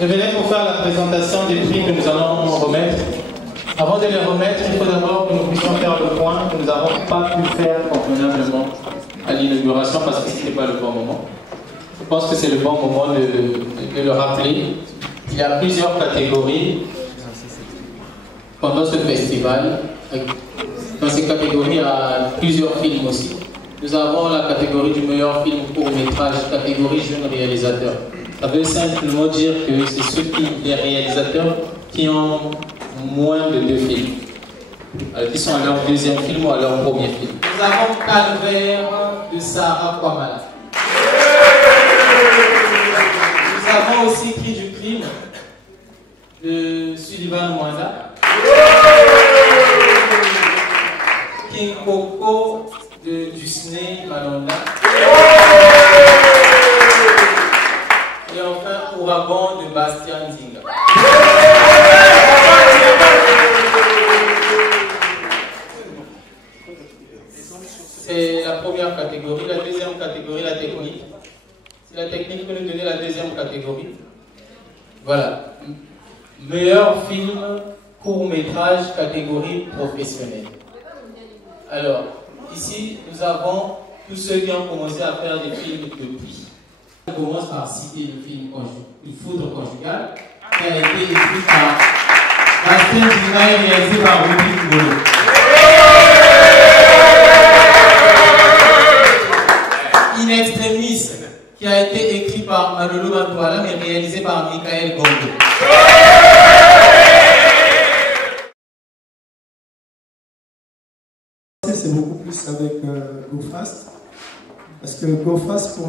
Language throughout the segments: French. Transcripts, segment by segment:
Je venais pour faire la présentation des prix que nous allons remettre. Avant de les remettre, il faut d'abord que nous puissions faire le point que nous n'avons pas pu faire convenablement à l'inauguration parce que ce n'était pas le bon moment. Je pense que c'est le bon moment de le rappeler. Il y a plusieurs catégories pendant ce festival. Dans ces catégories, il y a plusieurs films aussi. Nous avons la catégorie du meilleur film court-métrage, catégorie jeune réalisateur. Ça veut simplement dire que c'est les réalisateurs qui ont moins de 2 films, qui sont à leur 2e film ou à leur 1er film. Nous avons Calvaire de Sarah Kwamala. Nous avons aussi Cri du crime de Sullivan Mwanda. King Coco de Disney Malonda. Et enfin, Ouragan de Bastien Zinga. C'est la première catégorie. La deuxième catégorie, la technique. C'est la technique que nous donnait la deuxième catégorie. Voilà. Meilleur film, court-métrage, catégorie professionnelle. Alors, ici, nous avons tous ceux qui ont commencé à faire des films depuis. On commence par citer le film Une foudre conjugale, qui a été écrit par Bastien Zinga et réalisé par Rudy Ngolo. In Extremis, qui a été écrit par Manolo Mantuala mais réalisé par Michael Gondo. C'est beaucoup plus avec GoFast, parce que GoFast pour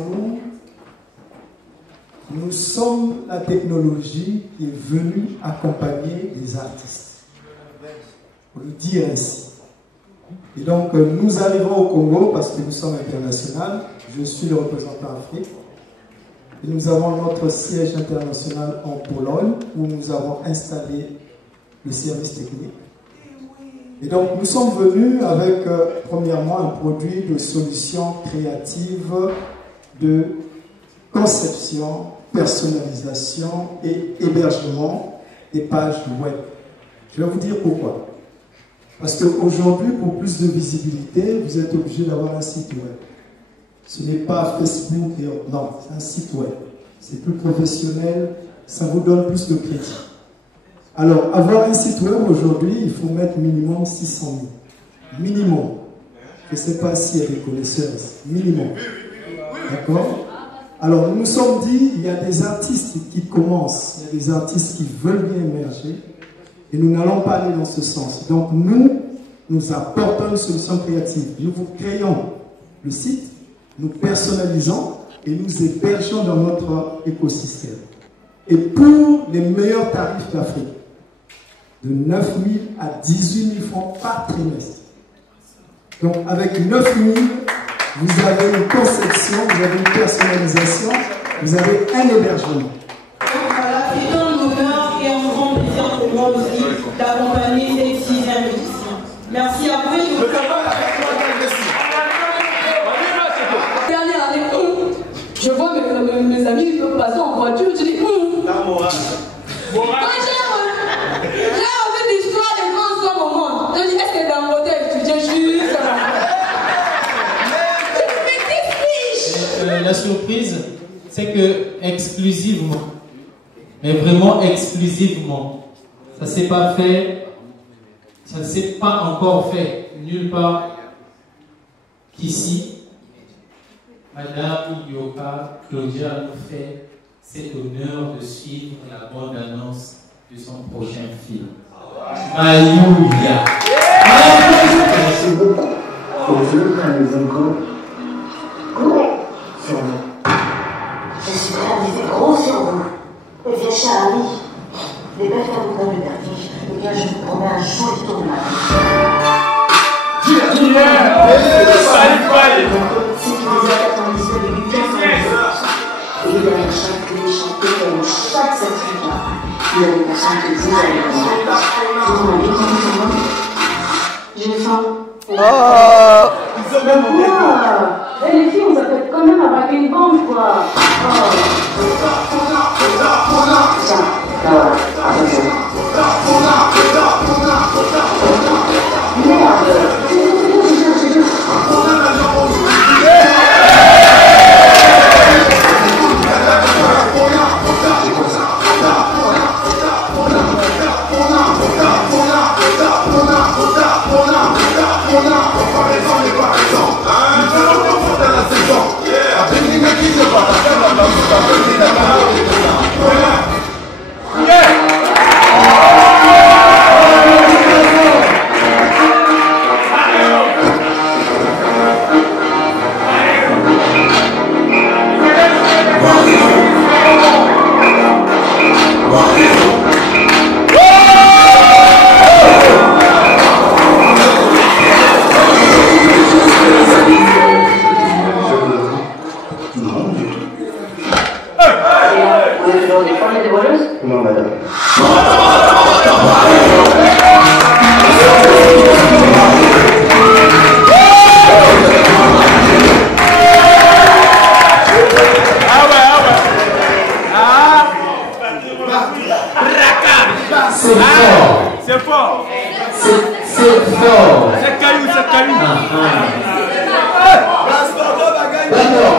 nous sommes la technologie qui est venue accompagner les artistes, pour le dire ainsi. Et donc nous arrivons au Congo parce que nous sommes internationaux, je suis le représentant Afrique, et nous avons notre siège international en Pologne où nous avons installé le service technique. Et donc, nous sommes venus avec, premièrement, un produit de solutions créatives de conception, personnalisation et hébergement des pages web. Je vais vous dire pourquoi. Parce qu'aujourd'hui, pour plus de visibilité, vous êtes obligé d'avoir un site web. Ce n'est pas Facebook, non, c'est un site web. C'est plus professionnel, ça vous donne plus de crédit. Alors, avoir un site web aujourd'hui, il faut mettre minimum 600 000. Minimum. Je ne sais pas s'il y a des connaisseurs. Minimum. D'accord? Alors, nous nous sommes dit, il y a des artistes qui commencent, il y a des artistes qui veulent bien émerger, et nous n'allons pas aller dans ce sens. Donc, nous apportons une solution créative. Nous vous créons le site, nous personnalisons et nous hébergeons dans notre écosystème. Et pour les meilleurs tarifs d'Afrique, de 9 000 à 18 000 francs par trimestre. Donc avec 9 000, vous avez une conception, vous avez une personnalisation vous avez un hébergement. Voilà, c'est un honneur et un grand plaisir pour moi aussi d'accompagner ces 6 musiciens. Merci à vous. Dernière année, je vois mes amis passer en voiture, je dis quand j'ai envie d'histoire des grands hommes au monde, je dis est-ce que dans mon hôtel tu juste la surprise, c'est que exclusivement, mais vraiment exclusivement, ça s'est pas fait, ça ne s'est pas encore fait nulle part qu'ici. Madame Yoka Claudia nous fait cet honneur de suivre la bande-annonce de son prochain film. Alléluia. Merci beaucoup. Aux yeux, quand les encore gros sur vous. Je suis réalisé gros sur vous. Eh bien, cher ami, les belles femmes vous donnent le vertige. Eh bien, je vous promets un joli tournage. Si tu désires ton liste de 15 ans, et derrière chaque clé, chaque token, chaque certificat, il y a des personnes qui vous aiment. Vous m'avez dit j'ai faim. Et les filles, on s'appelle quand même à braquer une banque, quoi. Tiens, voilà, attention. Merde, c'est tout. Non, madame. C'est fort. C'est fort. C'est caillou, c'est caillou. D'accord.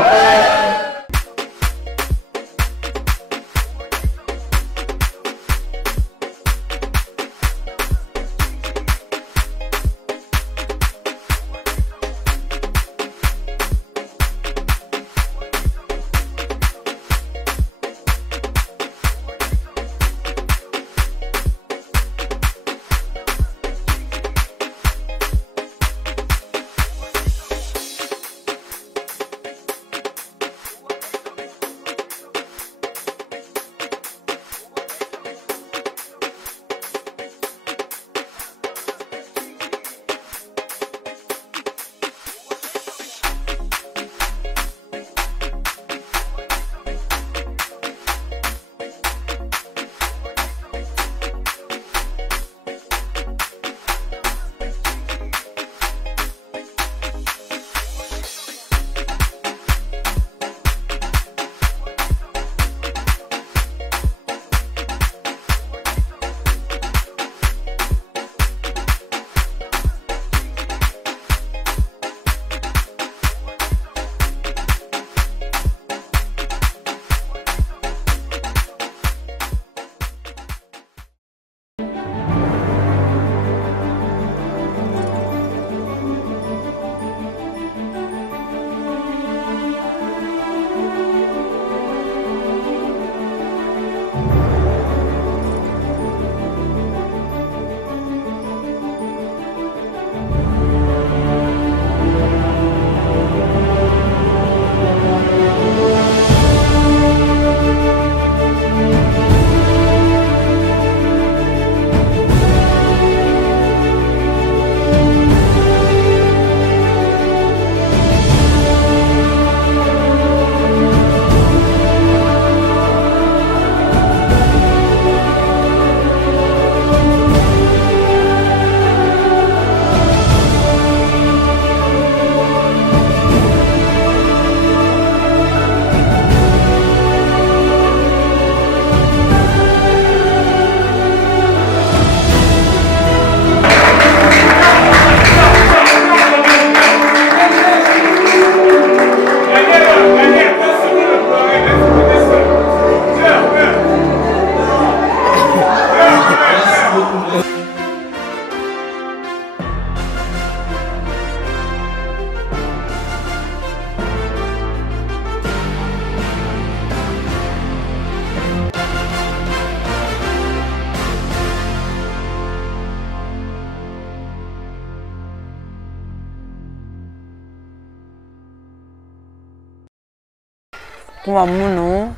Kuma muno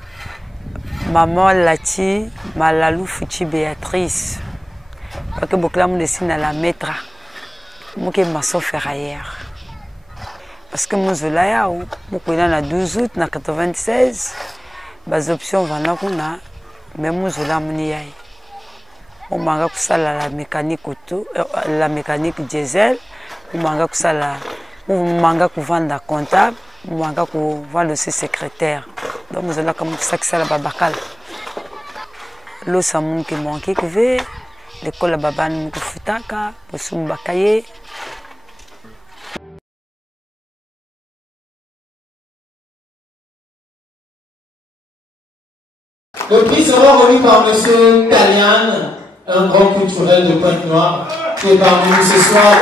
maman Lati Malalou Fuchi Béatrice. Parce que beaucoup de gens à la mettre. Moi qui maçon ferraillère. Parce que moi Zolaya ou moi na 12 août na 96 bas options vana kuna même moi Zola muni on manga kusala la mécanique auto la mécanique diesel on manga kusala on manga kuvanda comptable on manga kuvanda aussi secrétaire donc Zola comme ça que ça la babakal lo samun qui manquait que ve l'école la babane ku futaka posum bakaye. Le prix sera remis par M. Talian, un grand culturel de Pointe-Noire, qui est parmi nous ce soir.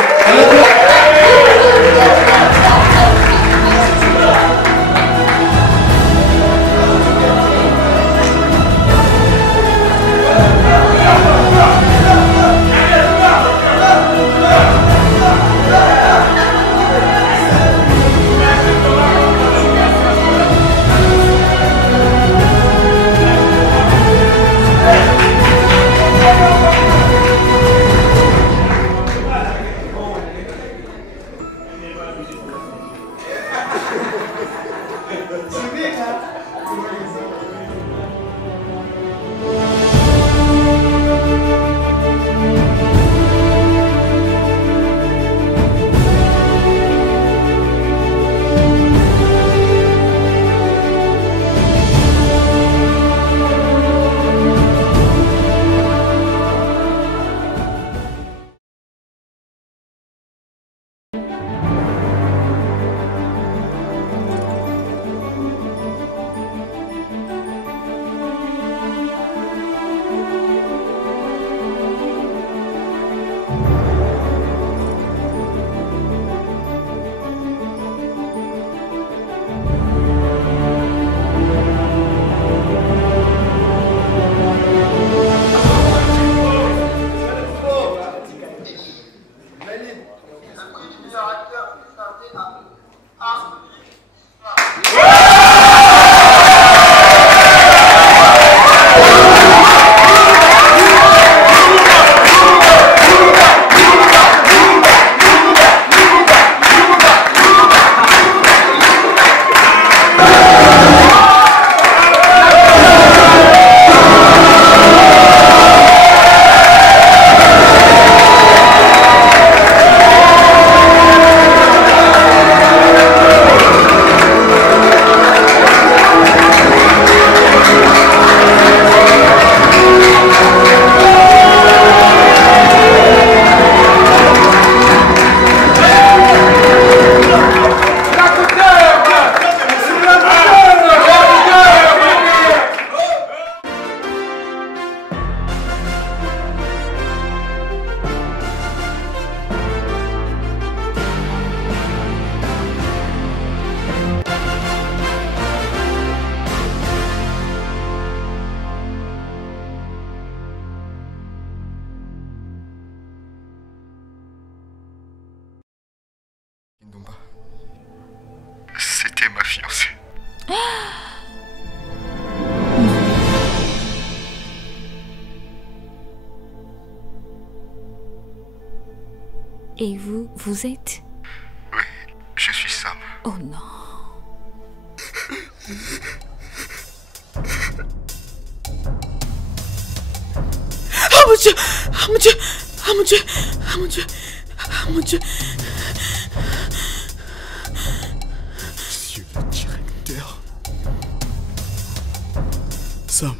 C'était ma fiancée. Et vous, vous êtes? Oui, je suis Sam. Oh non. Oh mon Dieu! Oh mon Dieu! Oh mon Dieu! Oh mon Dieu! Oh mon Dieu! Monsieur le directeur. Sam.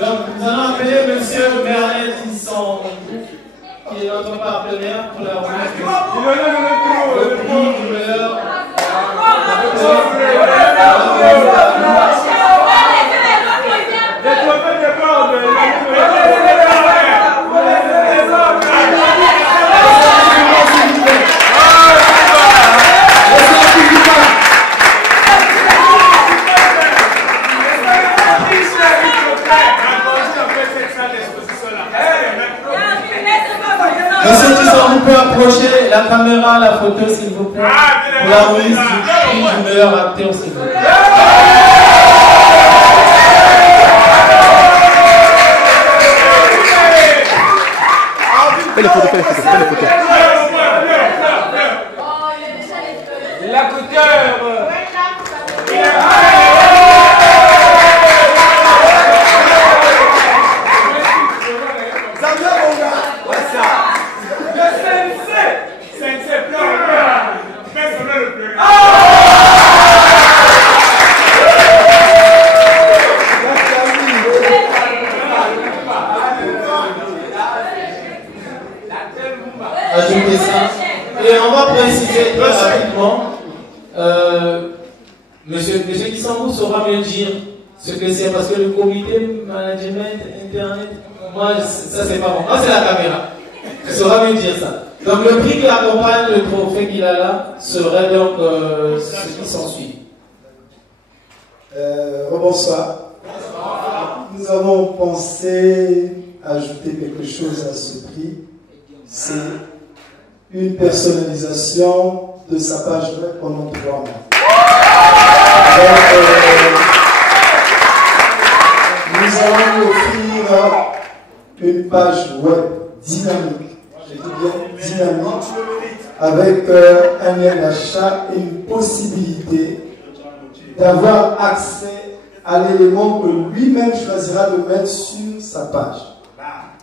Donc, nous allons appeler M. Merlet qui est notre partenaire pour la remise le prix du meilleur. approcher la caméra, la photo, s'il vous plaît. Pour la remise du meilleur acteur, s'il vous plaît. Fais les photos, fais les photos, fais les photos. Ajoutez ça. Et on va préciser très rapidement. Monsieur Kissambo saura mieux dire ce que c'est parce que le comité management internet, moi ça c'est pas bon. Ah, c'est la caméra. Il saura mieux dire ça. Donc le prix qui accompagne le trophée qu'il a là serait donc ce qui s'ensuit. Rebonsoir. Nous avons pensé ajouter quelque chose à ce prix. C'est une personnalisation de sa page web pendant 3 mois. Donc, nous allons offrir une page web dynamique, je dis bien dynamique, avec un lien d'achat et une possibilité d'avoir accès à l'élément que lui-même choisira de mettre sur sa page.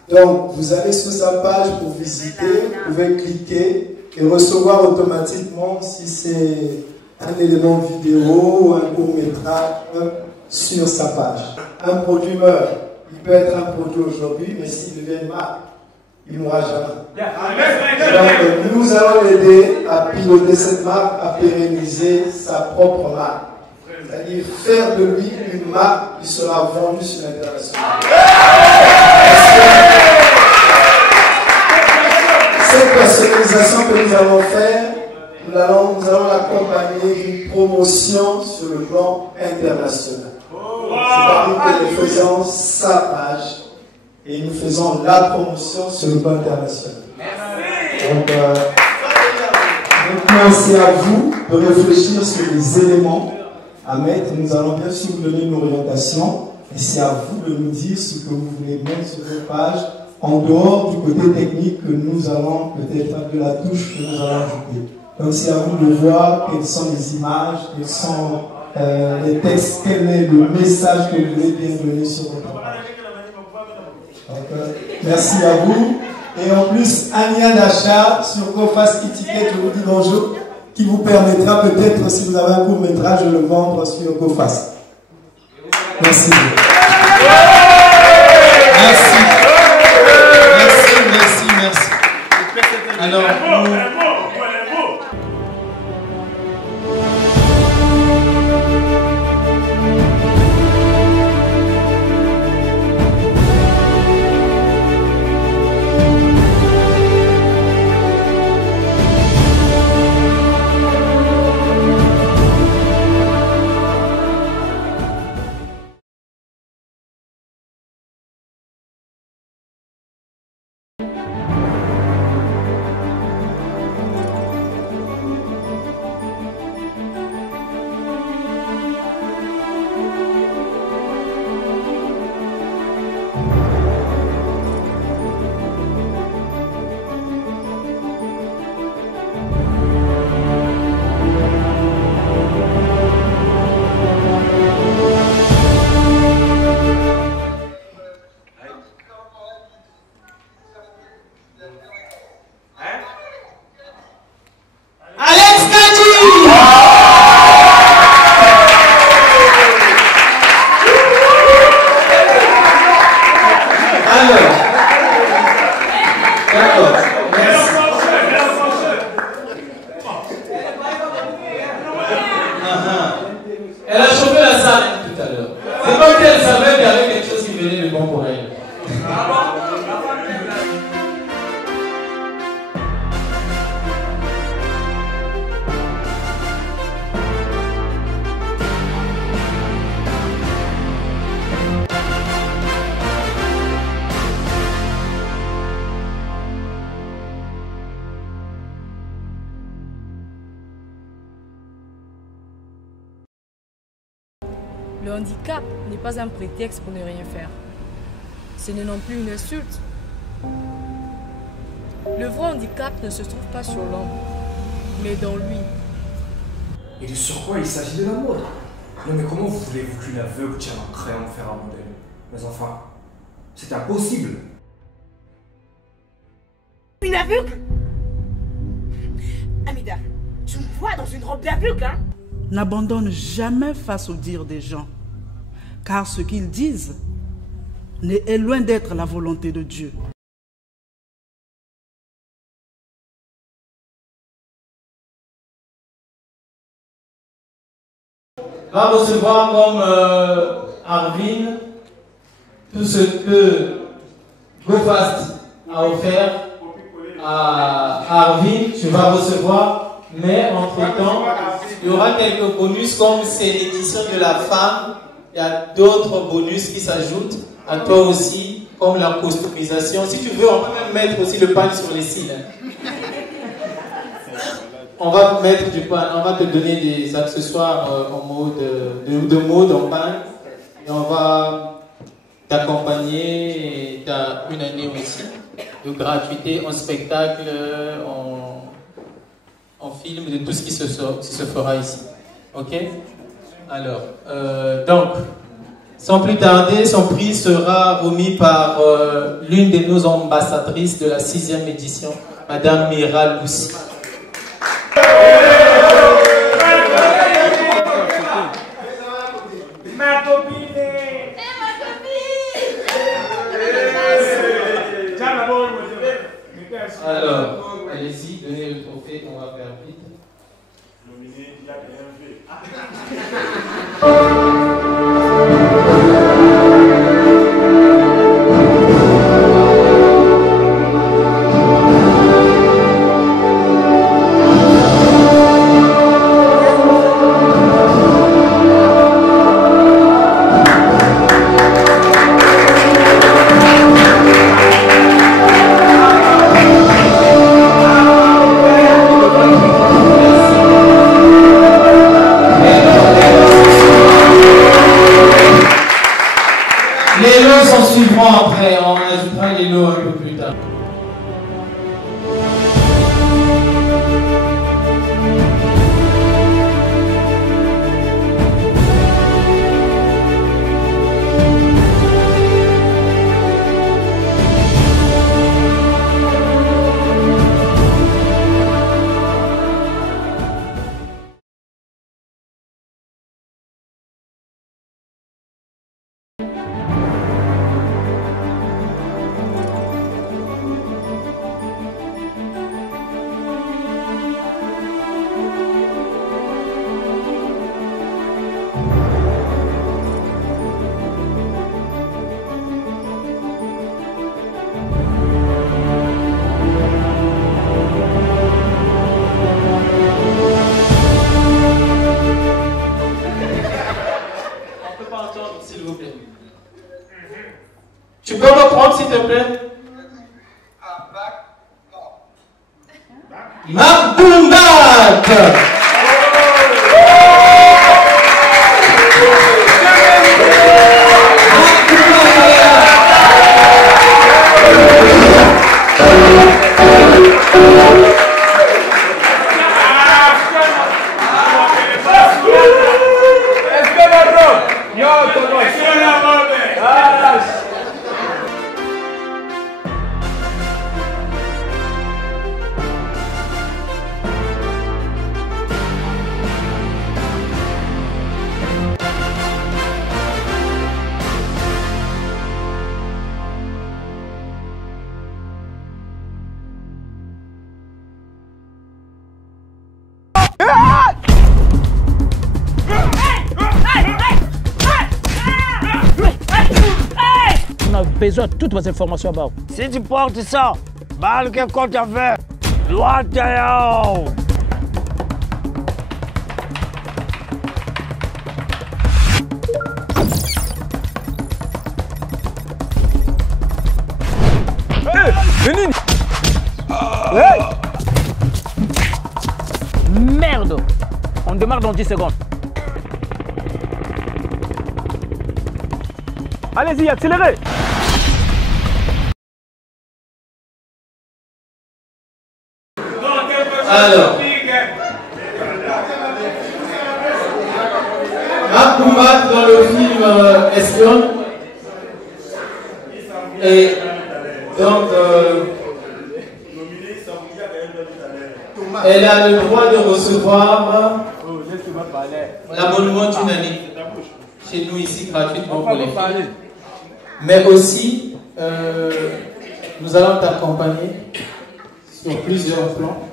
Donc, vous allez sur sa page pour visiter, vous pouvez cliquer et recevoir automatiquement si c'est un élément vidéo ou un court-métrage sur sa page. Un produit meurt. Il peut être un produit aujourd'hui, mais s'il devient une marque, il ne mourra jamais. Donc, nous allons l'aider à piloter cette marque, à pérenniser sa propre marque. C'est-à-dire faire de lui une marque qui sera vendue sur l'international. Cette personnalisation que nous allons faire, nous allons l'accompagner d'une promotion sur le plan international. C'est-à-dire que nous faisons sa page et nous faisons la promotion sur le plan international. Donc, maintenant c'est à vous de réfléchir sur les éléments à mettre. Nous allons bien sûr vous donner une orientation et c'est à vous de nous dire ce que vous voulez mettre sur vos pages en dehors du côté technique que nous allons peut-être de la touche que nous allons ajouter. Donc c'est à vous de voir quelles sont les images, quels sont les textes, quel est le message que vous voulez bien donner sur votre page. Donc, merci à vous. Et en plus, un lien d'achat sur Coface Etiquette, je vous dis bonjour, qui vous permettra peut-être, si vous avez un court-métrage, de le vendre sur Coface. Merci. Merci. Merci. Alors, elle a chauffé la salle tout à l'heure. C'est comme si elle savait qu'il y avait quelque chose qui venait de bon pour elle. Le handicap n'est pas un prétexte pour ne rien faire. Ce n'est non plus une insulte. Le vrai handicap ne se trouve pas sur l'homme, mais dans lui. Et de sur quoi il s'agit de la mode? Non mais comment voulez-vous qu'une aveugle tienne un crayon pour faire un modèle? Mais enfin, c'est impossible. Une aveugle? Amida, tu me vois dans une robe d'aveugle, hein? N'abandonne jamais face aux dires des gens, car ce qu'ils disent est loin d'être la volonté de Dieu. Va recevoir comme Arvin tout ce que GoFast a offert à Arvin. Tu vas recevoir, mais entre-temps, il y aura quelques bonus comme c'est l'édition de la femme. Il y a d'autres bonus qui s'ajoutent à toi aussi, comme la customisation. Si tu veux, on peut même mettre aussi le pan sur les cils. On va mettre du pan, on va te donner des accessoires en mode de mode en pan. Et on va t'accompagner. Tu as une année aussi de gratuité en spectacle, en film, de tout ce qui se fera ici. Ok? Alors, donc, sans plus tarder, son prix sera remis par l'une de nos ambassadrices de la 6e édition, Madame Mira Loussi. Ma copine! Alors, allez-y, donnez le trophée, on va faire vite. Nominé, il y a bien Les lots s'en suivront après, on ajoutera les lots un peu plus tard. Tu peux reprendre s'il te plaît? Maboumbak! On a besoin de toutes vos informations là-bas. Si tu portes ça, mal que quand tu as fait, loi Théo. Venez! Hey! Merde! On démarre dans 10 secondes. Allez-y, accélérez. Alors, un combat dans le film Espion. Et donc, elle a le droit de recevoir l'abonnement d'une année chez nous ici gratuitement pour les filles. Mais aussi, nous allons t'accompagner sur plusieurs plans.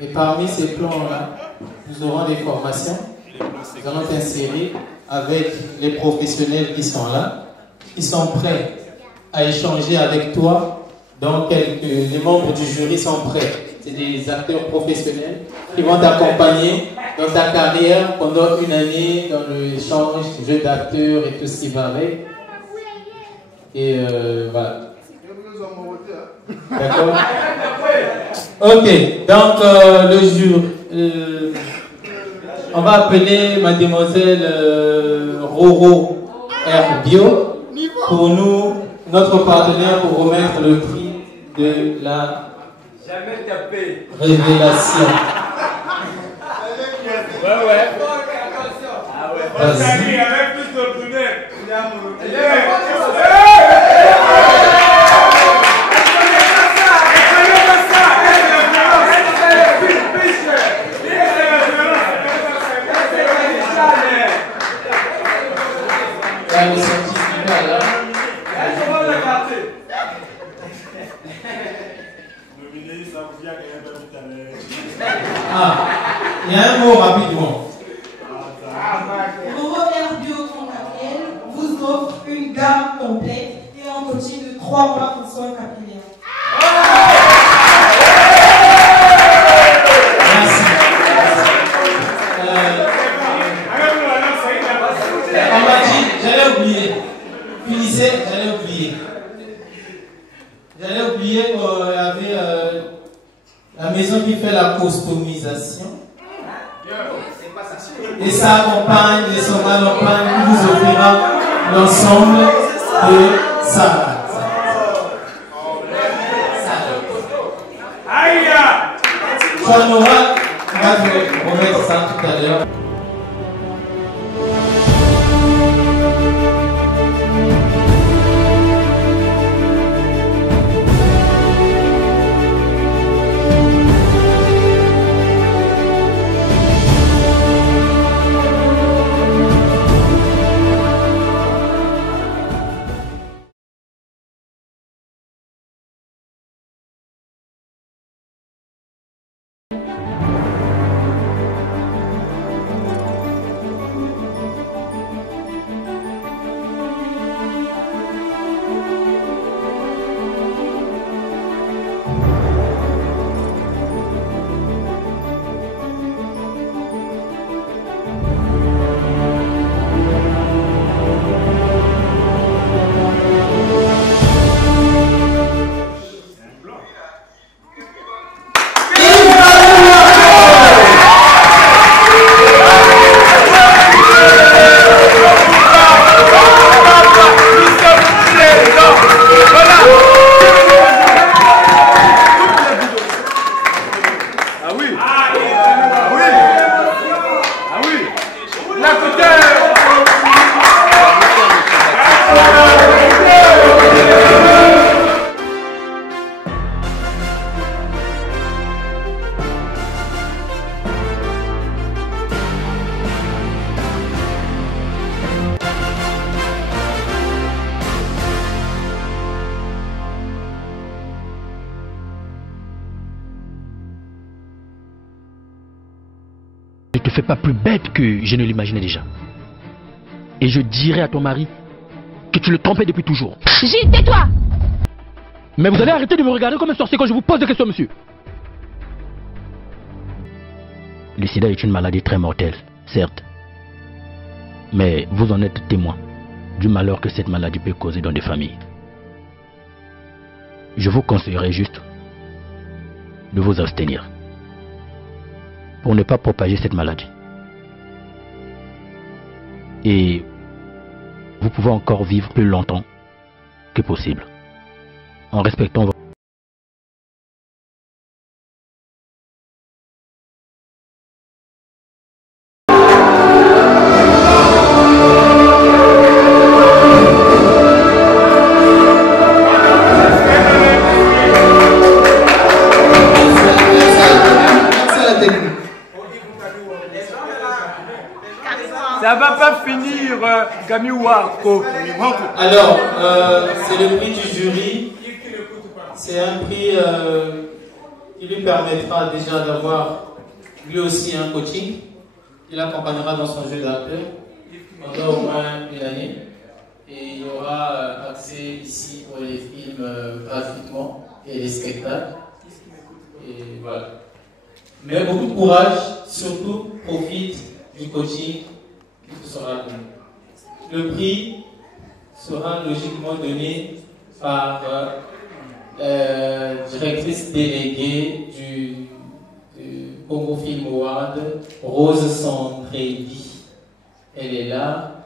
Et parmi ces plans-là, nous aurons des formations. Nous allons t'insérer avec les professionnels qui sont là, qui sont prêts à échanger avec toi. Donc, les membres du jury sont prêts. C'est des acteurs professionnels qui vont t'accompagner dans ta carrière pendant une année, dans l'échange, jeu d'acteurs et tout ce qui va avec. Et voilà. D'accord? Ok, donc le jury. On va appeler mademoiselle Roro Herbio pour nous, notre partenaire, pour remettre le prix de la révélation. Ouais. Vas-y. Avec plus de prunelle. Ah, il y a un mot rapidement. Roro Herbio Fontaine vous offre une gamme complète et un coaching de 3 mois pour soins capillaires. Merci. On m'a dit, j'allais oublier. Finissez, j'allais oublier. J'allais oublier qu'il y avait la maison qui fait la customisation. Et ça accompagne, et son accompagne qui vous offrira l'ensemble de ça. On va te remettre ça tout à l'heure. Ne te fais pas plus bête que je ne l'imaginais déjà. Et je dirai à ton mari que tu le trompais depuis toujours. Gilles, tais-toi! Mais vous allez arrêter de me regarder comme un sorcier quand je vous pose des questions, monsieur. Le sida est une maladie très mortelle, certes. Mais vous en êtes témoin du malheur que cette maladie peut causer dans des familles. Je vous conseillerais juste de vous abstenir pour ne pas propager cette maladie. Et vous pouvez encore vivre plus longtemps que possible, en respectant votre... Ça va pas finir, Kamiwa. Alors, c'est le prix du jury. C'est un prix qui lui permettra déjà d'avoir lui aussi un coaching. Il l'accompagnera dans son jeu d'acteur pendant au moins une année. Et il y aura accès ici pour les films gratuitement et les spectacles. Et voilà. Mais beaucoup de courage, surtout profite du coaching qui te sera donné. Le prix sera logiquement donné par directrice déléguée du Congo Film Award, Rose Sandrelli. Elle est là.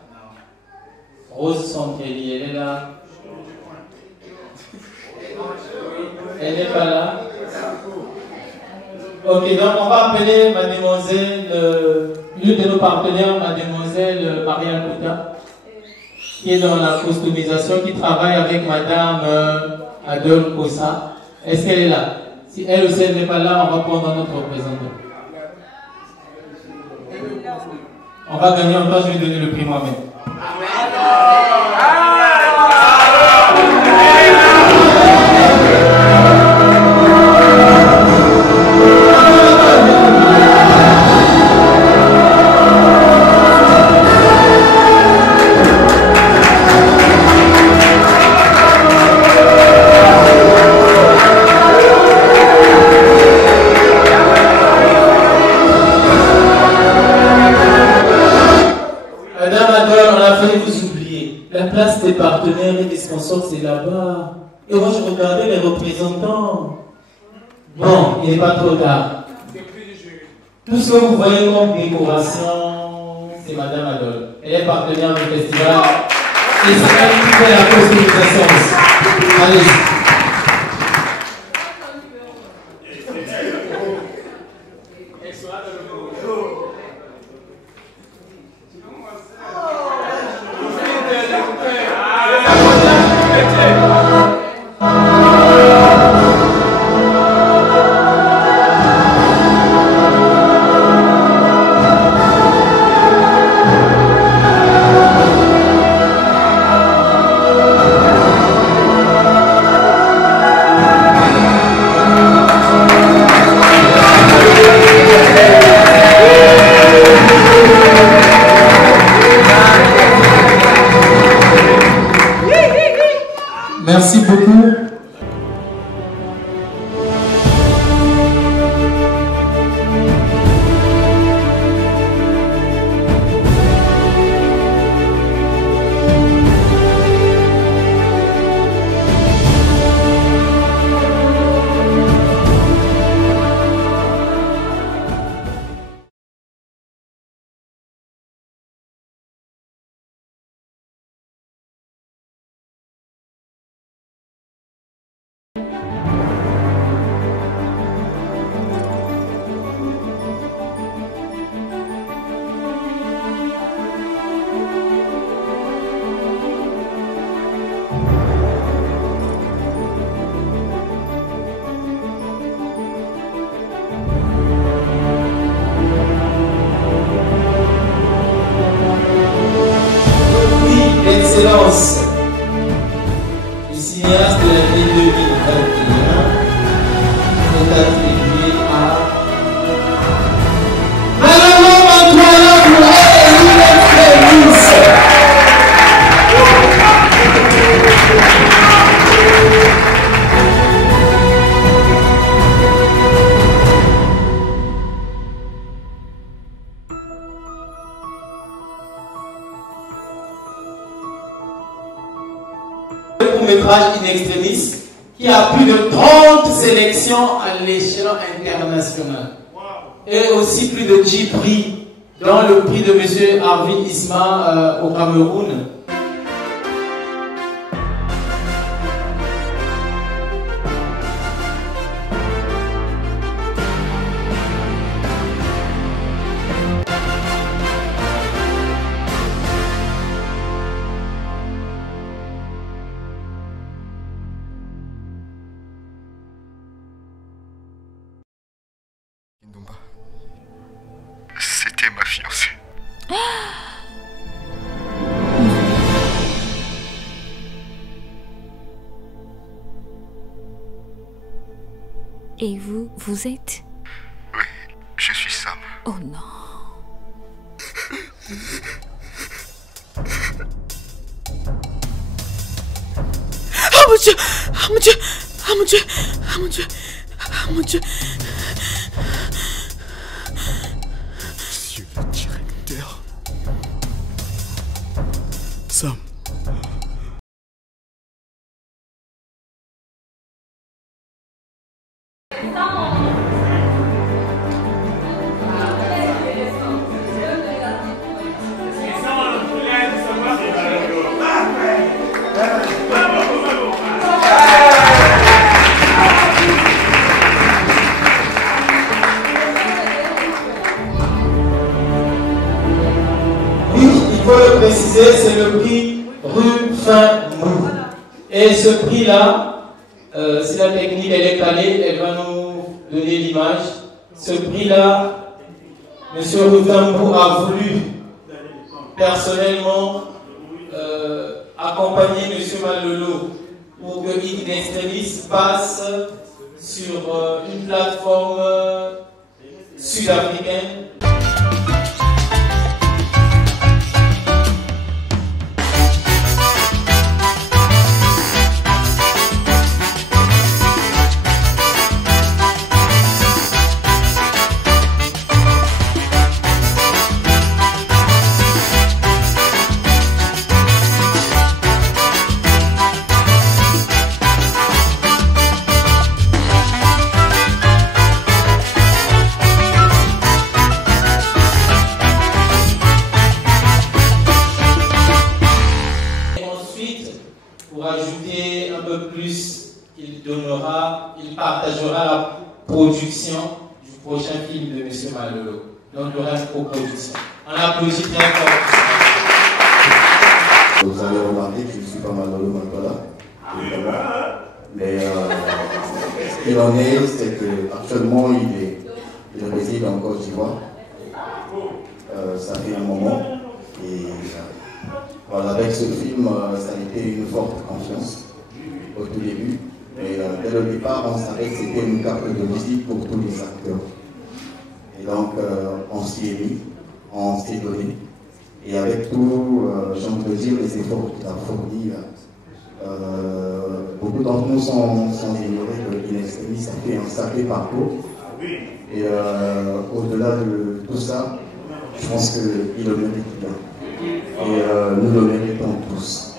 Rose Sandrelli, elle est là. Elle n'est pas là. Ok, donc on va appeler mademoiselle, l'une de nos partenaires, mademoiselle Maria Kouta, qui est dans la customisation, qui travaille avec madame Adol Kossa. Est-ce qu'elle est là? Si elle aussi elle n'est pas là, on va prendre notre représentant. On va gagner en temps, je vais donner le prix moi-même. Des partenaires et des sponsors, c'est là-bas. Et moi, je regardais les représentants. Bon, il n'est pas trop tard. Tout ce que vous voyez comme décoration, c'est Madame Adol. Elle est partenaire du festival. Et c'est elle qui fait la customisation aussi. Allez-y. Merci beaucoup. Le cinéaste de l'année 2021 est attribué à Madame Antoine Bouret et Yves Frémix. Métrage in extremis qui a plus de 30 sélections à l'échelon international et aussi plus de 10 prix, dont le prix de M. Arvin Isma au Cameroun. Et vous, vous êtes? Oui, je suis Sam. Oh non. Oh mon Dieu! Oh mon Dieu! Oh mon Dieu! Oh mon Dieu! Oh mon Dieu! Monsieur le directeur. Sam. C'est le prix Rufin-Mou. Et ce prix-là, si la technique elle est calée, elle va nous donner l'image. Ce prix-là, M. Rufin-Mou a voulu personnellement accompagner M. Malolo pour que In Extremis passe sur une plateforme sud-africaine. Il partagera la production du prochain film de M. Malolo. Donc, il y aura une coproduction. On applaudit bien fort. Vous avez remarqué que je ne suis pas Malolo Mantala. Mais ce qu'il en est, c'est qu'actuellement, il réside en Côte d'Ivoire. Ça fait un moment. Et voilà, avec ce film, ça a été une forte confiance au tout début. Mais dès le départ, on savait que c'était une carte de visite pour tous les acteurs. Et donc, on s'y est mis, on s'est donné. Et avec tout, j'ai envie de dire, les efforts qu'il a fournis, beaucoup d'entre nous sont ignorés que In Extremis a fait un sacré parcours. Et au-delà de tout ça, je pense qu'il le mérite bien. Et nous le méritons tous.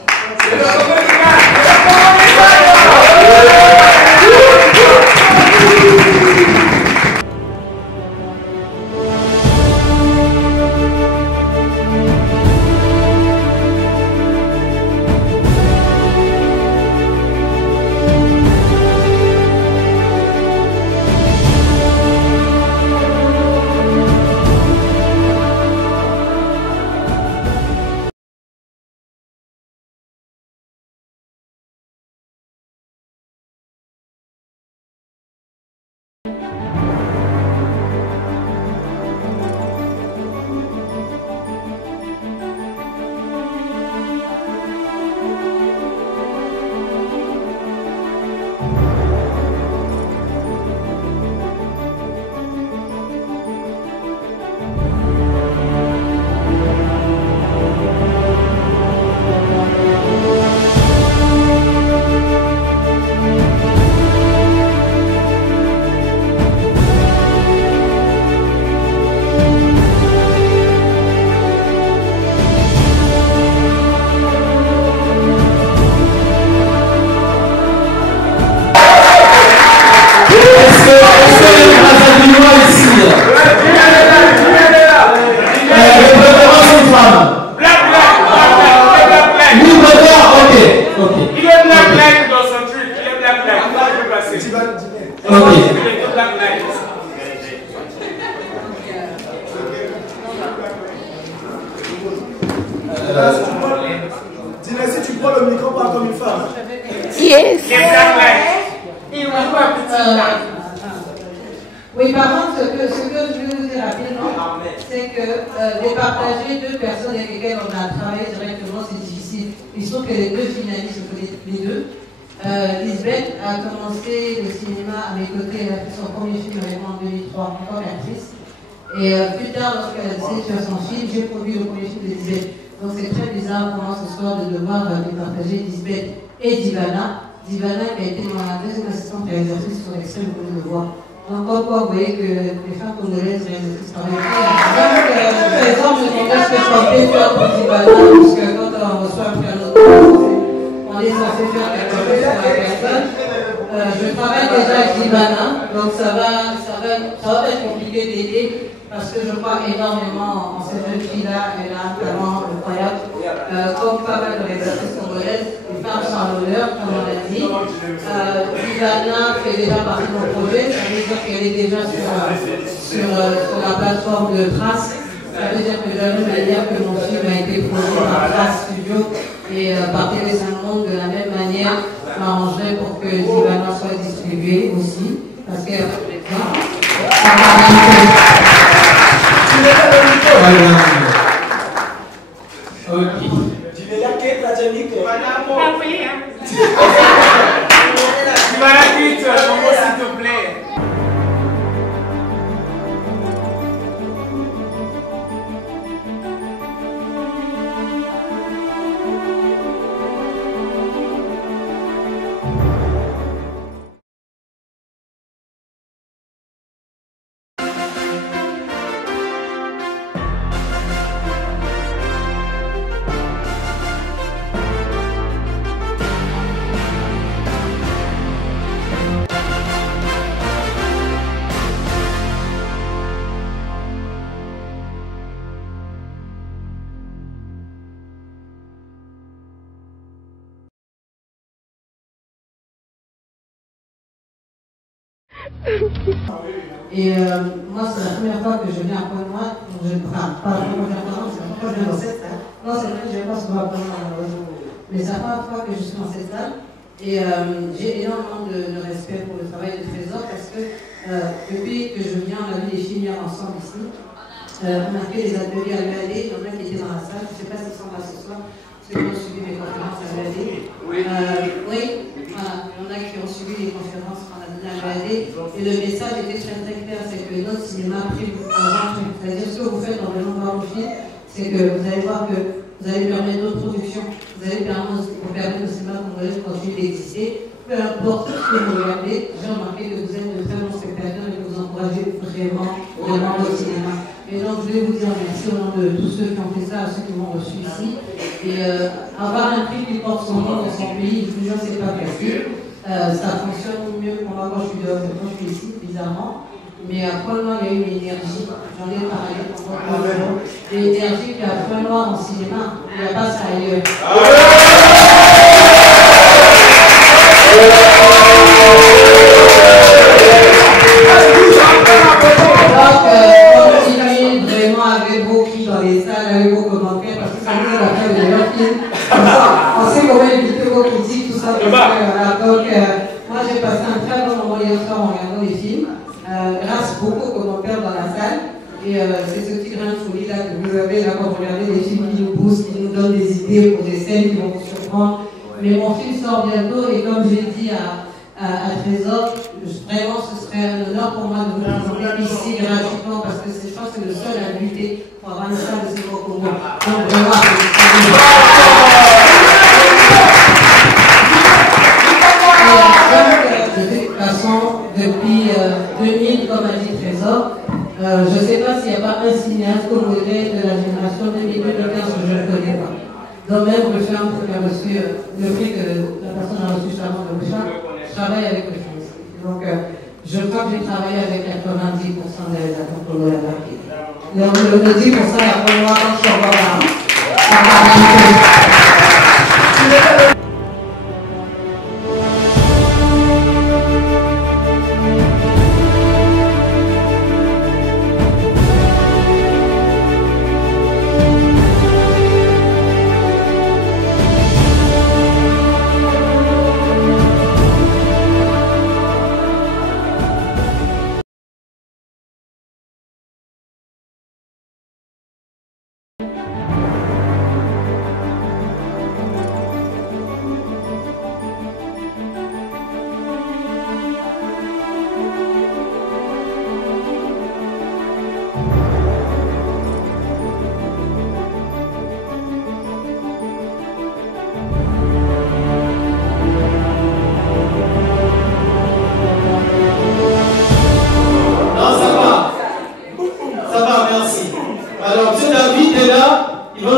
Dis-moi si tu prends le micro, parle comme une femme. Yes. Oui, par contre, ce que je veux vous dire rapidement, c'est que départager deux personnes avec lesquelles on a travaillé directement, c'est difficile. Il se trouve que les deux finalistes, vous connaissez les deux. Lisbeth a commencé le cinéma à mes côtés, elle a fait son premier film avec moi en 2003, encore actrice. Et plus tard, lorsqu'elle a décidé de faire son film, j'ai produit le premier film de Lisbeth. Donc c'est très bizarre pour moi ce soir de devoir départager Lisbeth et Divana. Divana qui a été ma deuxième assistante réalisatrice sur l'extrait, vous pouvez le voir. Donc comme quoi, vous voyez que les femmes congolaises réalisatrices travaillent bien. Donc, par exemple, je demandais ce que je comptais faire pour Divana, parce que quand on reçoit un piano, on est censé faire quelque chose sur la personne. Je travaille déjà avec Divana, donc ça va être compliqué d'aider. Parce que je crois énormément en cette jeune fille-là, elle a un talent incroyable. Comme pas mal de réalisatrices congolaises, les femmes sont à l'honneur, comme on l'a dit. Divana fait déjà partie de mon projet, ça veut dire qu'elle est déjà sur la plateforme de Trace. Ça veut dire que de la même manière que mon film a été produit par Trace Studio et par TV5 Monde, de la même manière, je m'arrangerai pour que Divana soit distribuée aussi. Parce qu'elle a fait Et moi, c'est la première fois que je viens à Pointe-Noire. Enfin, pas la première fois, c'est la première fois que je viens dans cette salle. Non, c'est vrai que je ne viens pas souvent à Pointe-Noire, mais c'est la première fois que je suis dans cette salle. Et j'ai énormément de respect pour le travail de Trésor parce que depuis que je viens, on a vu des films hier ensemble ici. On a fait des ateliers à l'UAD, il y en a qui étaient dans la salle, je ne sais pas s'ils sont là ce soir, ceux qui ont suivi mes conférences à l'UAD. Oui, voilà, il y en a qui ont suivi les conférences qu'on a données à l'UAD. Et le message était très très clair, c'est que notre cinéma a pris avant tout. C'est-à-dire ce que vous faites dans le nombre de films, c'est que vous allez voir que vous allez permettre d'autres productions, vous allez permettre au cinéma congolais de continuer d'exister. Peu importe ce que vous regardez, j'ai remarqué que vous êtes de très bons spectateurs et que vous encouragez vraiment votre cinéma. Et donc je vais vous dire merci au nom de tous ceux qui ont fait ça, à ceux qui m'ont reçu ici. Et avoir un prix qui porte son nom dans son pays, je vous jure, c'est pas facile. Ça fonctionne mieux pour moi quand je suis dehors que quand je suis ici, bizarrement. Mais à Pointe-Noire, il y a une énergie, j'en ai parlé pendant 3 jours. L'énergie qu'il y a à Pointe-Noire en cinéma, il n'y a pas ça ailleurs. Donc, continuez vraiment avec vos cris dans les salles, avec vos commentaires, parce que ça nous aide à faire des meilleurs films. On sait comment éviter vos critiques, tout ça. Voilà. Donc, moi, j'ai passé un très bon moment hier soir en regardant les films. Grâce beaucoup aux commentaires dans la salle. Et c'est ce petit grain de folie là que vous avez là quand vous regardez des films qui nous poussent, qui nous donnent des idées pour des scènes qui vont vous surprendre. Mais mon film sort bientôt et comme j'ai dit à Trésor, vraiment ce serait un honneur pour moi de vous présenter ici gratuitement parce que je pense que c'est le seul à lutter pour avoir une salle de cinéma au Congo. Donc vraiment, de toute façon, depuis 2000, comme a dit Trésor, je ne sais pas s'il n'y a pas un cinéaste congolais de la génération 2000-2015 que je ne connais pas. Donc même le film qui a reçu le prix que la personne a reçu justement de Richard, je travaille avec le film. Donc je crois que j'ai travaillé avec 90% des acteurs congolais à Paris. Donc le 10% la première fois que je suis encore là.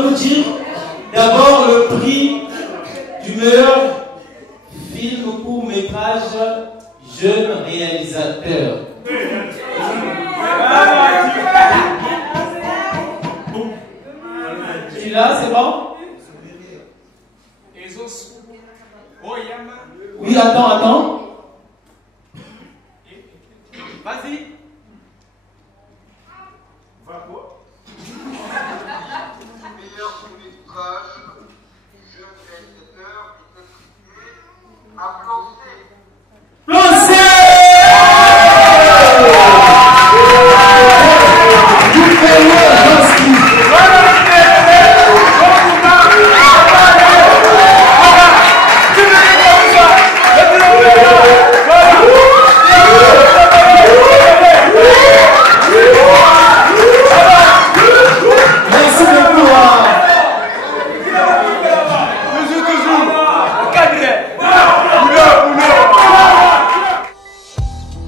nous dire d'abord le prix du meilleur film ou court-métrage jeune réalisateur. Tu l'as, c'est bon? Oui, attends. Vas-y. Va quoi? Meilleur court-métrage, jeune réalisateur, applaudissez.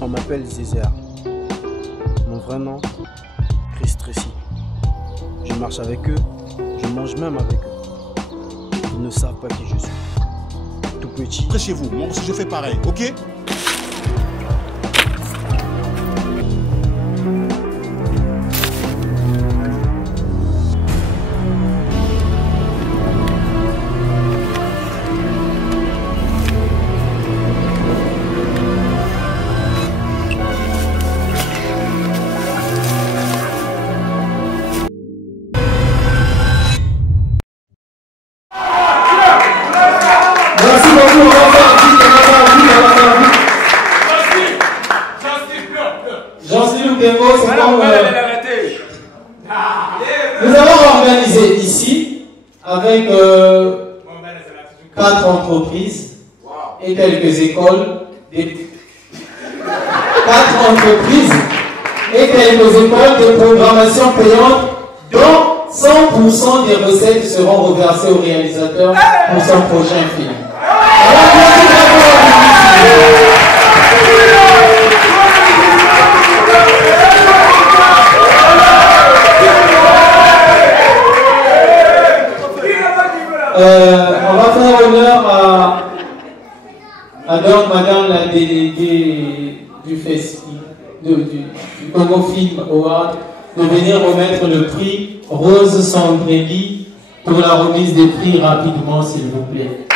On m'appelle Zézère. Mon vrai nom, Chris Tracy. Je marche avec eux, je mange même avec eux. Ils ne savent pas qui je suis. Tout petit. Après chez vous, moi aussi je fais pareil, ok? Nous avons organisé ici avec 4 entreprises et quelques écoles, 4 entreprises et quelques écoles de programmation payante dont 100% des recettes seront reversées au réalisateur pour son prochain film. On va faire honneur à donc madame la déléguée du festival du Congo Film Award de venir remettre le prix Rose Sandrelli pour la remise des prix rapidement, s'il vous plaît.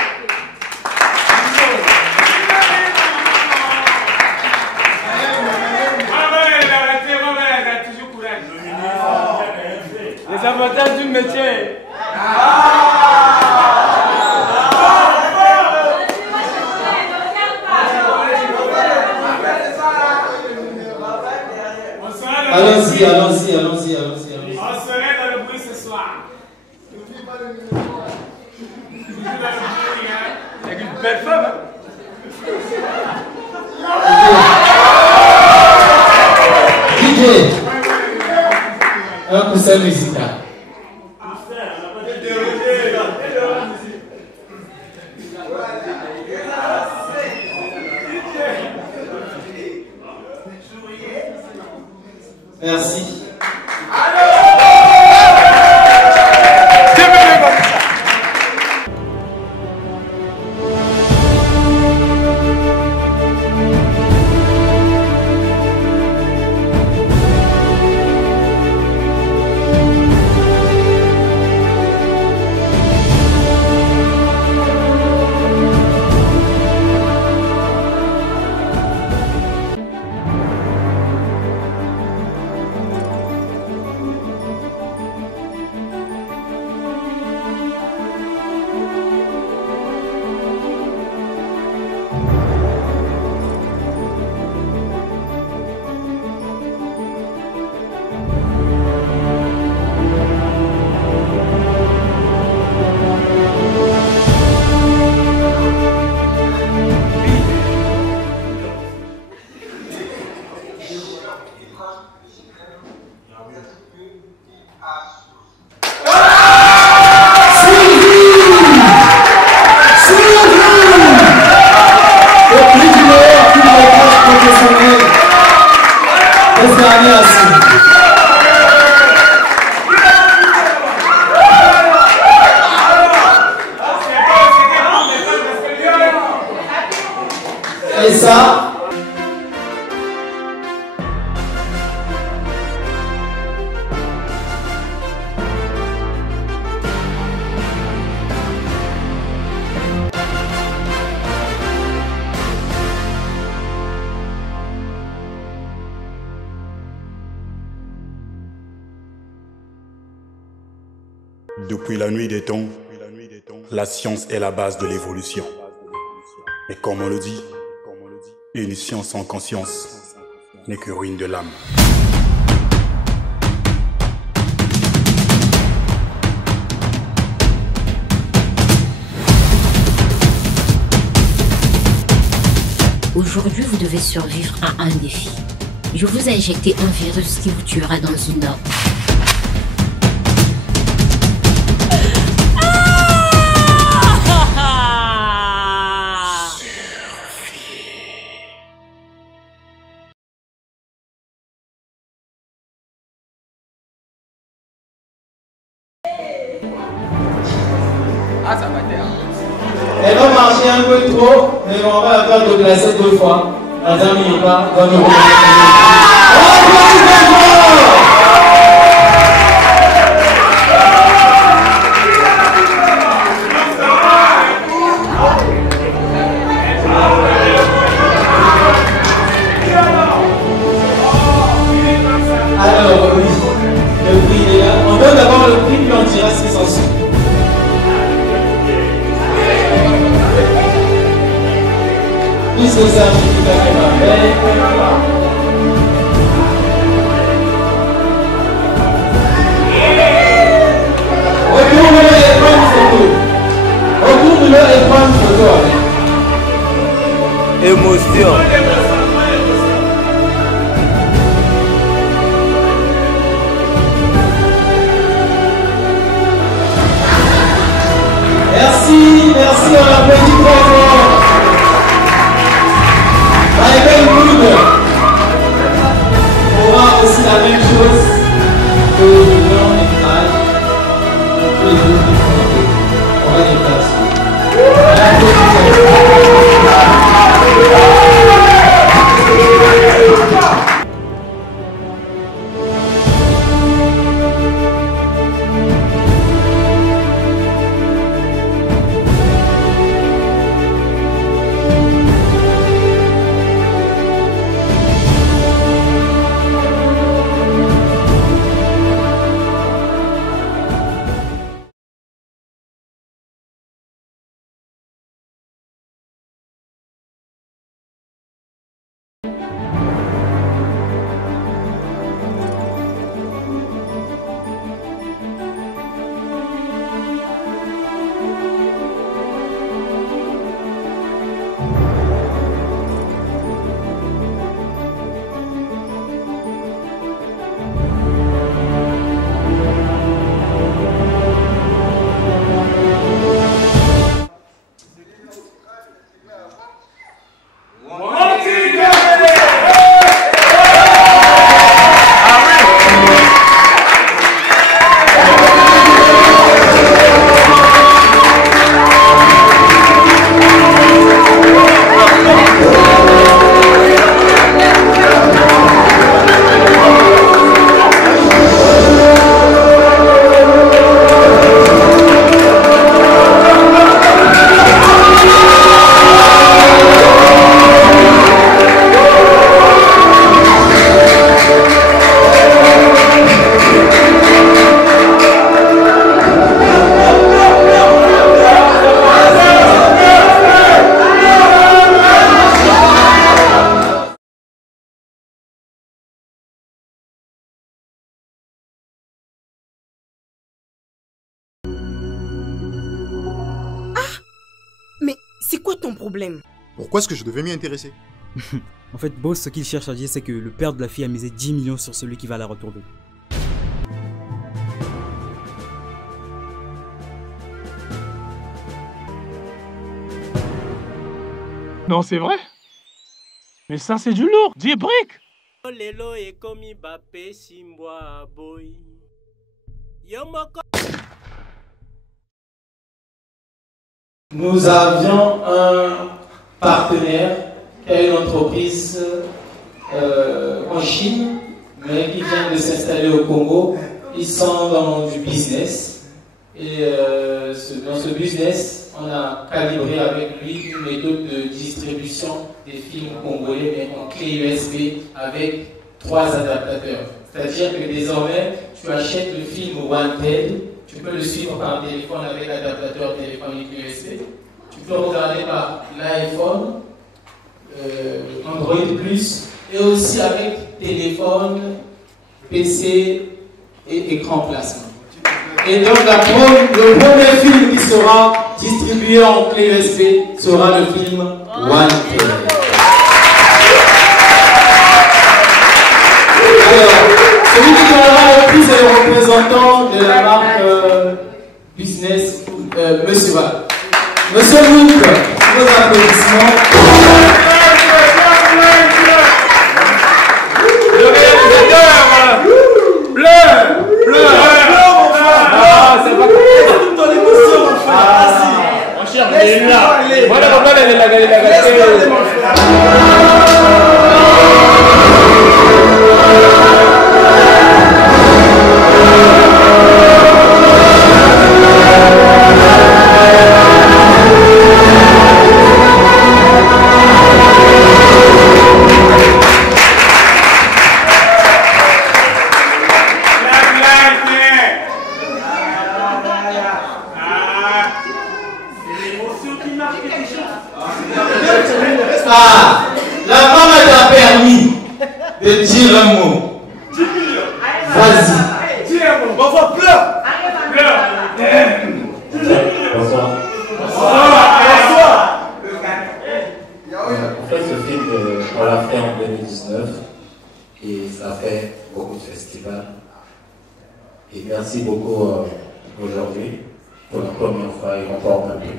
Les avantages du métier. Allons-y. On serait dans le bruit ce soir. Avec une belle femme. DJ, un coussin musical. Merci. connaissez ça? Depuis la nuit des temps, la science est la base de l'évolution. Et comme on le dit, une science sans conscience n'est que ruine de l'âme. Aujourd'hui, vous devez survivre à un défi. Je vous ai injecté un virus qui vous tuera dans une heure. Ah, ça va être. Elle va marcher un peu trop, mais on va la faire déplacer 2 fois. Madame, il n'est pas dans le Alors, oui, le prix est là. On donne d'abord le prix, puis on dira ce qui s'en suit. Puisque c'est un certificat qui m'appelle. Retourne-le et prends une photo. Retourne-le et prends une photo. Émotion. Merci, merci, on applaudit très fort. Michael Wood aura aussi la même chose que le grand métal. Que les groupes de fondés. On va déplacer. C'est quoi ton problème? Pourquoi est-ce que je devais m'y intéresser? En fait, Boss, ce qu'il cherche à dire, c'est que le père de la fille a misé 10 millions sur celui qui va la retrouver. Non, c'est vrai. Mais ça, c'est du lourd. 10 briques. Nous avions un partenaire qui qui a une entreprise en Chine, mais qui vient de s'installer au Congo. Ils sont dans du business. Et dans ce business, on a calibré avec lui une méthode de distribution des films congolais, mais en clé USB avec 3 adaptateurs. C'est-à-dire que désormais, tu achètes le film Wanted, tu peux le suivre par téléphone avec adaptateur téléphonique USB. Tu peux regarder par l'iPhone, Android Plus, et aussi avec téléphone, PC et écran plasma. Et donc le premier film qui sera distribué en clé USB sera le film Wanted. Alors, celui qui parlera le plus est le représentant de la marque business, Monsieur Val. Monsieur Luc, vos applaudissements. Le réalisateur Bleu, ah, c'est pas toute ton émotion, mon frère. Mon cher, il est là. Voilà, il est là. Ah, la femme t'a permis de dire un mot. Vas-y. Dis un mot. Bonsoir, pleure. Bonsoir. Bonsoir. En fait, ce film, on l'a fait en 2019 et ça fait beaucoup de festivals. Et merci beaucoup aujourd'hui pour la première fois et encore un peu.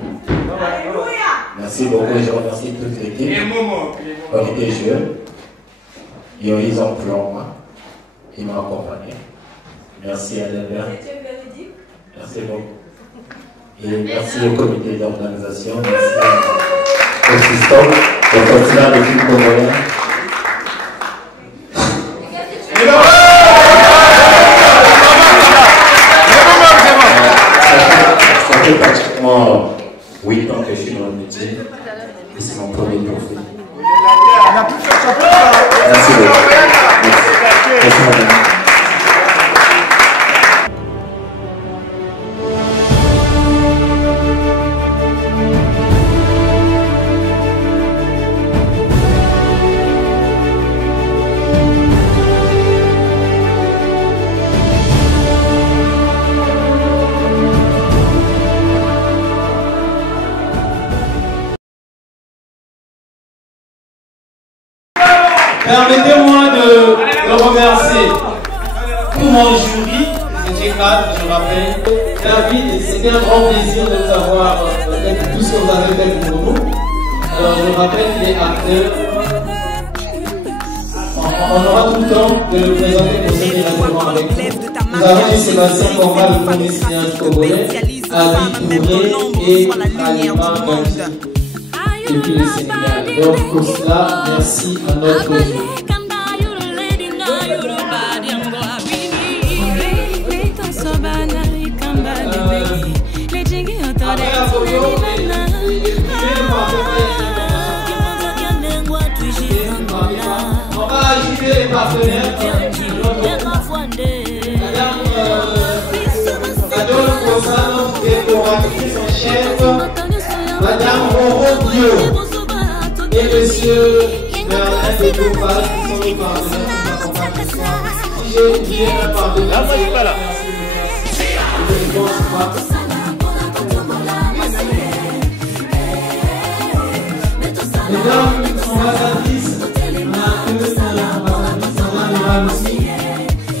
Merci beaucoup et je remercie toute l'équipe. On était jeunes et ils ont cru en moi. Ils m'ont accompagné. Merci à Delbert. Merci beaucoup. Et merci au comité d'organisation. Merci au système, au festival de films congolais. Ça fait pratiquement 8 ans que je suis dans le métier et c'est mon premier profil. Merci beaucoup. Merci madame. Permettez-moi de remercier tout mon jury, c'était 4, je rappelle. David, c'était un grand plaisir de vous avoir fait tout ce que vous avez fait pour nous. Alors je rappelle qu'il est acteur. On aura tout le temps de le présenter pour ceux directement avec nous. Nous avons eu Sébastien Combat, le premier cinéaste congolais, Abi Touré et Alima Gandhi depuis le Sénégal. Donc pour cela, merci à notre jury. On va ajouter les partenaires. Madame Adolphe Kosano, décoratrice en chef. Madame Roro Bio et Monsieur Bernard de Touba qui sont les partenaires qui m'accompagnent ce soir. Si j'ai oublié un partenaire, c'est pas là. Je ne pense pas. Mesdames, ambassadrices, on a deux ambassadrices, on a aussi.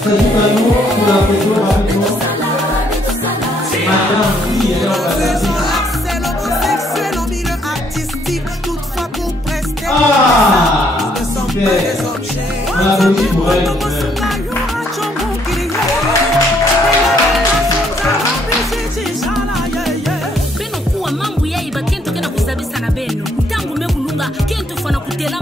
S'agit à nous pour la photo rapidement. Madame, oui, elle est ambassadrice. Ah, super. On a applaudi pour elle. Beno kuwa mambo yaiba kento kena kusabisa na beno. Tangu mekulunga kento fana kutela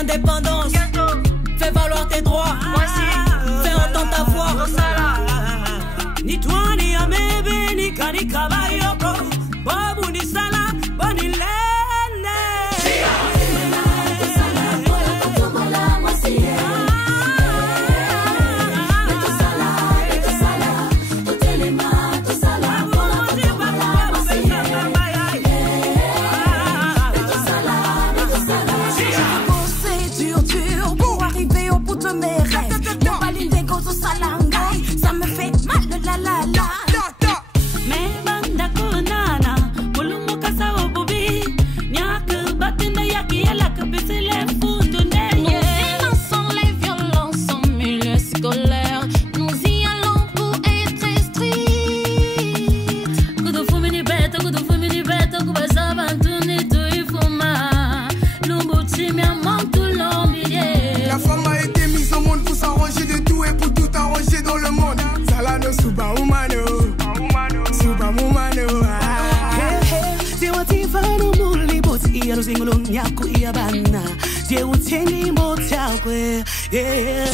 indépendance. Fais valoir tes droits. Fais entendre ta voix. Ni toi ni amebe ni kani kabayoko. Babu ni sala, boni lene. Ça me fait mal, la la la. Mais banda konana, mulumo kasa obobi, nyaka batina yaki yala kabese le foutonne. Nous finançons les violences en milieu scolaire. Nous y allons pour être stricts. Kudo fumini beta, kubasa bantuni tu ifuma. Lumbuti mi amant tout l'ombilier. La femme a été mise au monde pour s'arranger de tout et pour tout arranger dans le monde. Salano suba humano, suba humano. Je wativa no muli boti iya ruzingolo nyaku iya bana. Je uteni motakwe. Yeah.